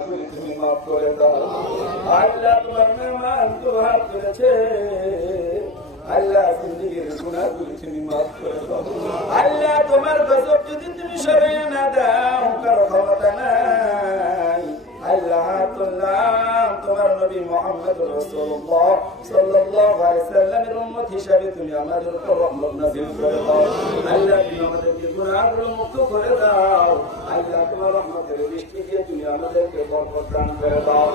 তুমি মাফ করে দাও। আল্লাহ তোমার মেহমান তো হাত করেছে, আল্লাহ জিন্দিগির গুনাহগুলি তুমি মাফ করে দাও। আল্লাহ তোমার গজব যদি তুমি সরিয়ে না দাও, কারো ক্ষমতা নাই। আল্লাহ তোমার নবী মুহাম্মদ রাসূলুল্লাহ সাল্লাল্লাহু আলাইহি সাল্লামের উম্মত হিসাবে তুমি আমাদের উপর রহমত নাযিল করে দাও। আল্লাহ তুমি আমাদেরকে গুনাহগুলো মুক্ত করে দাও। আল্লাহ তোমার রহমতের দৃষ্টি দিয়ে তুমি আমাদেরকে বরকত দান করে দাও।